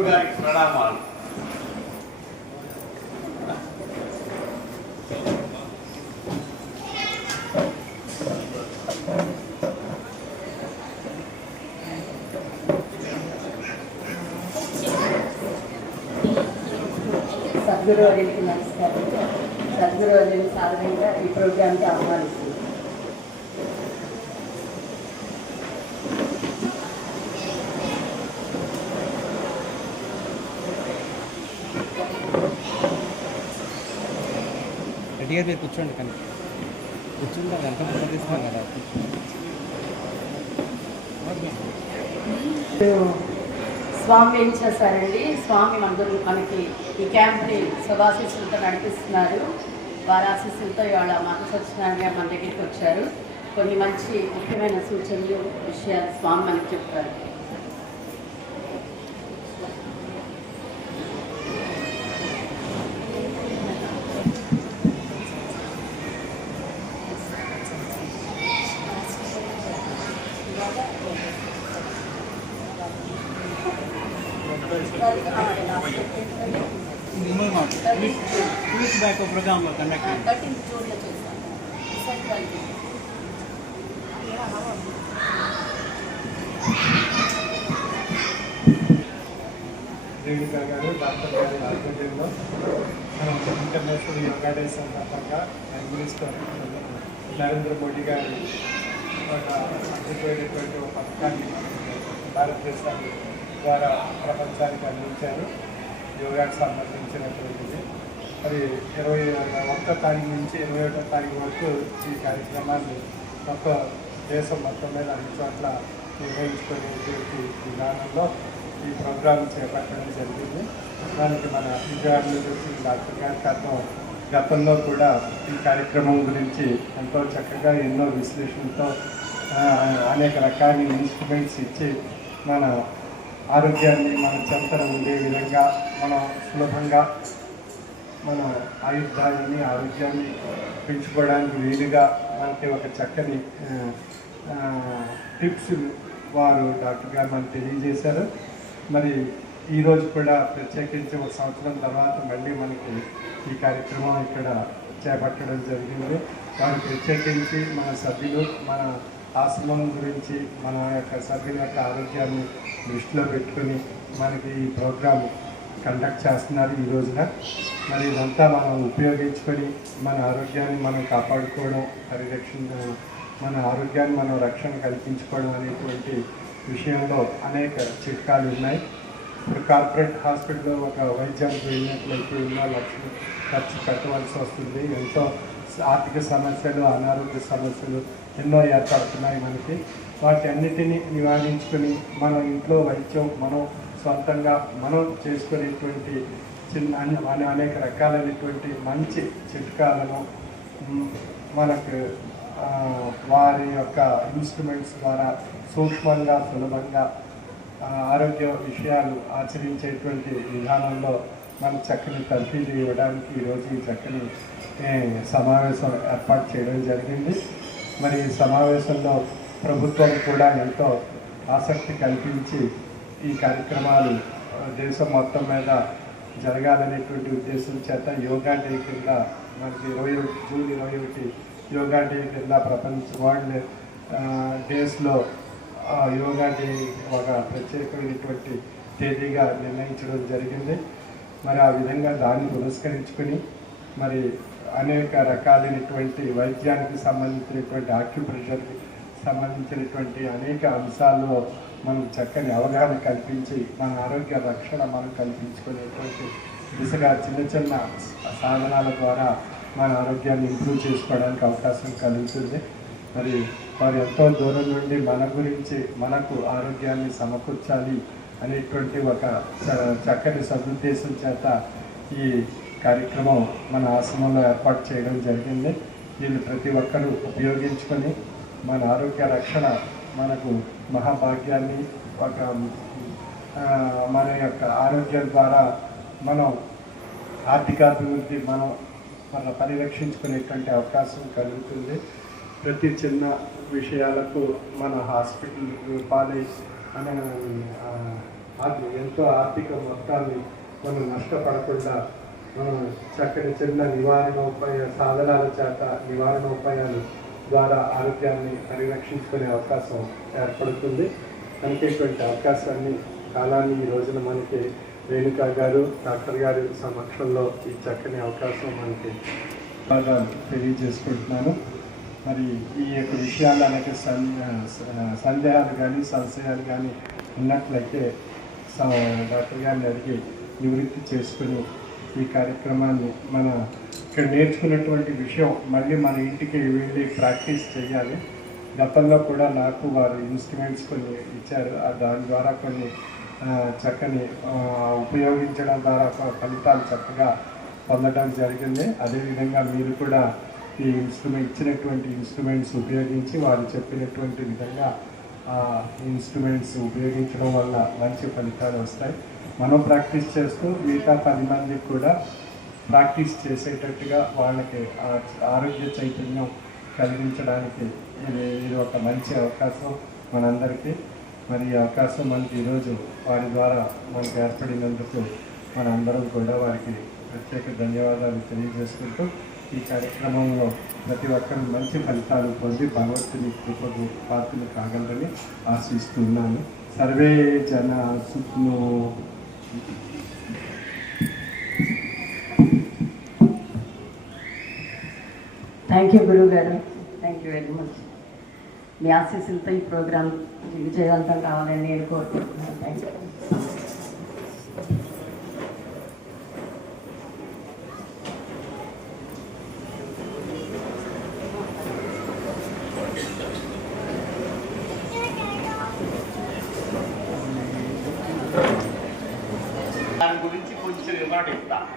గురువు గారికి ప్రణామాలు. సద్గురు వర్యులకి నమస్కారం. సద్గురు వర్యులు సాధారణంగా ఈ ప్రోగ్రాంకి ఆహ్వానిస్తుంది రెడీగా మీరు కూర్చోండి కానీ. కూర్చుంటే అది ఎంత ప్రదర్శిస్తాం కదా. స్వామి ఏం చేశారండి? స్వామి అందరూ మనకి ఈ క్యాంప్ని శుభాశీస్సులతో నడిపిస్తున్నారు. వారి ఆశీస్సులతో ఇవాళ మత సత్యనారాయణ మన దగ్గరికి వచ్చారు. కొన్ని మంచి ముఖ్యమైన సూచనలు విషయాలు స్వామి మనకి చెప్తారు. బ్యాక్ ప్రోగ్రామ్ కండక్ట్ రేణుకా గారు డాక్టర్ గారి ఆధ్వర్యంలో మనం ఇంటర్నేషనల్ యోగా డే సందర్భంగా ఇంగ్లీష్లో నరేంద్ర మోడీ గారి ఒక అద్భుతమైనటువంటి ఒక పథకాన్ని భారతదేశాన్ని ద్వారా ప్రపంచానికి అందించారు యోగాకు సంబంధించినటువంటిది. మరి ఇరవై ఒకటో తారీఖు నుంచి ఇరవై ఒకటో తారీఖు వరకు ఈ కార్యక్రమాన్ని మొత్తం దేశం మొత్తం మీద అన్ని చోట్ల నిర్వహించుకునేటువంటి విధానంలో ఈ ప్రోగ్రాం చేపట్టడం జరిగింది. దానికి మన విజయవాడలో డాక్టర్ గారికి అర్థం గతంలో కూడా ఈ కార్యక్రమం గురించి ఎంతో చక్కగా ఎన్నో విశ్లేషణతో అనేక రకాల ఇన్స్ట్రుమెంట్స్ ఇచ్చి మన ఆరోగ్యాన్ని మన చెంతన ఉండే విధంగా మనం సులభంగా మన ఆయుర్దాయాన్ని ఆరోగ్యాన్ని పెంచుకోవడానికి వీలుగా మనకి ఒక చక్కని టిప్స్ వారు డాక్టర్ గారు మనకు తెలియజేశారు. మరి ఈరోజు కూడా ప్రత్యేకించి ఒక సంవత్సరం తర్వాత మళ్ళీ మనకి ఈ కార్యక్రమం ఇక్కడ చేపట్టడం జరిగింది. వారు ప్రత్యేకించి మన సభ్యులు మన ఆశ్రమం గురించి మన యొక్క సభ్యుల యొక్క ఆరోగ్యాన్ని దృష్టిలో పెట్టుకుని మనకి ఈ ప్రోగ్రాం కండక్ట్ చేస్తున్నారు ఈ రోజున. మరి ఇదంతా మనం ఉపయోగించుకొని మన ఆరోగ్యాన్ని మనం కాపాడుకోవడం పరిరక్షణ మన ఆరోగ్యాన్ని మనం రక్షణ కల్పించుకోవడం అనేటువంటి విషయంలో అనేక చిట్కాలు ఉన్నాయి. ఇప్పుడు కార్పొరేట్ హాస్పిటల్లో ఒక వైద్యానికి వెళ్ళినట్లయితే ఎన్నో లక్షలు ఖర్చు పెట్టవలసి వస్తుంది. ఎంతో ఆర్థిక సమస్యలు అనారోగ్య సమస్యలు ఎన్నో ఏర్పడుతున్నాయి మనకి. వాటి అన్నిటినీ నివారించుకొని మన ఇంట్లో వైద్యం మనం సొంతంగా మనం చేసుకునేటువంటి చిన్న అన్ని- అనేక రకాలైనటువంటి మంచి చిట్కాలను మనకు వారి యొక్క ఇన్స్ట్రుమెంట్స్ ద్వారా సూక్ష్మంగా సులభంగా ఆరోగ్య విషయాలు ఆచరించేటువంటి విధానంలో మన చక్కని తర్ఫీదు ఇవ్వడానికి ఈరోజు ఈ చక్కని సమావేశం ఏర్పాటు చేయడం జరిగింది. మరి ఈ సమావేశంలో ప్రభుత్వం కూడా ఎంతో ఆసక్తి కల్పించి ఈ కార్యక్రమాలు దేశం మొత్తం మీద జరగాలనేటువంటి ఉద్దేశం చేత యోగా డే కింద మనకి ఇరవై ఒకటి జూన్ ఇరవై ఒకటి యోగా డే కింద ప్రపంచ వరల్డ్ డేస్లో యోగా డే ఒక ప్రత్యేకమైనటువంటి తేదీగా నిర్ణయించడం జరిగింది. మరి ఆ విధంగా దాన్ని పురస్కరించుకుని మరి అనేక రకాలైనటువంటి వైద్యానికి సంబంధించినటువంటి ఆక్యుప్రెషర్కి సంబంధించినటువంటి అనేక అంశాల్లో మనం చక్కని అవగాహన కల్పించి మన ఆరోగ్య రక్షణ మనం కల్పించుకునేటువంటి దిశగా చిన్న చిన్న సాధనాల ద్వారా మన ఆరోగ్యాన్ని ఇంప్రూవ్ చేసుకోవడానికి అవకాశం కలుగుతుంది. మరి వారు ఎంతో దూరం నుండి మన గురించి మనకు ఆరోగ్యాన్ని సమకూర్చాలి అనేటువంటి ఒక చ- సదుద్దేశం చేత ఈ కార్యక్రమం మన ఆశ్రమంలో ఏర్పాటు చేయడం జరిగింది. దీన్ని ప్రతి ఒక్కరూ ఉపయోగించుకొని మన ఆరోగ్య రక్షణ మనకు మహాభాగ్యాన్ని ఒక మన యొక్క ఆరోగ్యం ద్వారా మనం ఆర్థికాభివృద్ధి మనం మన పరిరక్షించుకునేటువంటి అవకాశం కలుగుతుంది. ప్రతి చిన్న విషయాలకు మన హాస్పిటల్ కాలేజ్ అనే అది ఎంతో ఆర్థిక మొత్తాన్ని మనం నష్టపడకుండా చక్కటి చక్కని నివారణ నివారణోపాయ సాధనాల చేత నివారణోపాయాలు ద్వారా ఆరోగ్యాన్ని పరిరక్షించుకునే అవకాశం ఏర్పడుతుంది. కనుక అవకాశాన్ని కాలాన్ని ఈ రోజున మనకి రేణుకా గారు డాక్టర్ గారి సమక్షంలో ఈ చక్కని అవకాశం మనకి బాగా తెలియజేసుకుంటున్నాను. మరి ఈ యొక్క విషయాలు అలాగే సందేహాలు కానీ సంశయాలు కానీ ఉన్నట్లయితే స- డాక్టర్ గారిని అడిగి నివృత్తి చేసుకుని ఈ కార్యక్రమాన్ని మన ఇక్కడ నేర్చుకున్నటువంటి విషయం మళ్ళీ మన ఇంటికి వెళ్ళి ప్రాక్టీస్ చేయాలి. గతంలో కూడా నాకు వారు ఇన్స్ట్రుమెంట్స్ కొన్ని ఇచ్చారు. దాని ద్వారా కొన్ని చక్కని ఉపయోగించడం ద్వారా ఫలితాలు చక్కగా పొందడం జరిగింది. అదేవిధంగా మీరు కూడా ఈ ఇన్స్ట్రుమెంట్ ఇచ్చినటువంటి ఇన్స్ట్రుమెంట్స్ ఉపయోగించి వారు చెప్పినటువంటి విధంగా ఇన్స్ట్రుమెంట్స్ ఉపయోగించడం వల్ల మంచి ఫలితాలు వస్తాయి. మనం ప్రాక్టీస్ చేస్తూ మిగతా పది మందికి కూడా ప్రాక్టీస్ చేసేటట్టుగా వాళ్ళకి ఆరోగ్య చైతన్యం కలిగించడానికి ఇది ఇది ఒక మంచి అవకాశం మనందరికీ. మరి ఈ అవకాశం మనకి ఈరోజు వారి ద్వారా మనకు ఏర్పడినందుకు మనందరం కూడా వారికి ప్రత్యేక ధన్యవాదాలు తెలియజేసుకుంటూ ఈ కార్యక్రమంలో ప్రతి ఒక్కరు మంచి ఫలితాలు పొంది భగవంతుని కృపకు పాత్రలు కాగలరని ఆశిస్తున్నాను. సర్వే జన సుఖ్ను థ్యాంక్ యూ గురువు గారు థ్యాంక్ యూ వెరీ మచ్ మీ ఆశీస్సులతో ఈ ప్రోగ్రామ్ విజయవంతం కావాలని నేను కోరుకుంటున్నాను. థ్యాంక్ యూ దాని గురించి కొంచెం వివరణ ఇస్తా.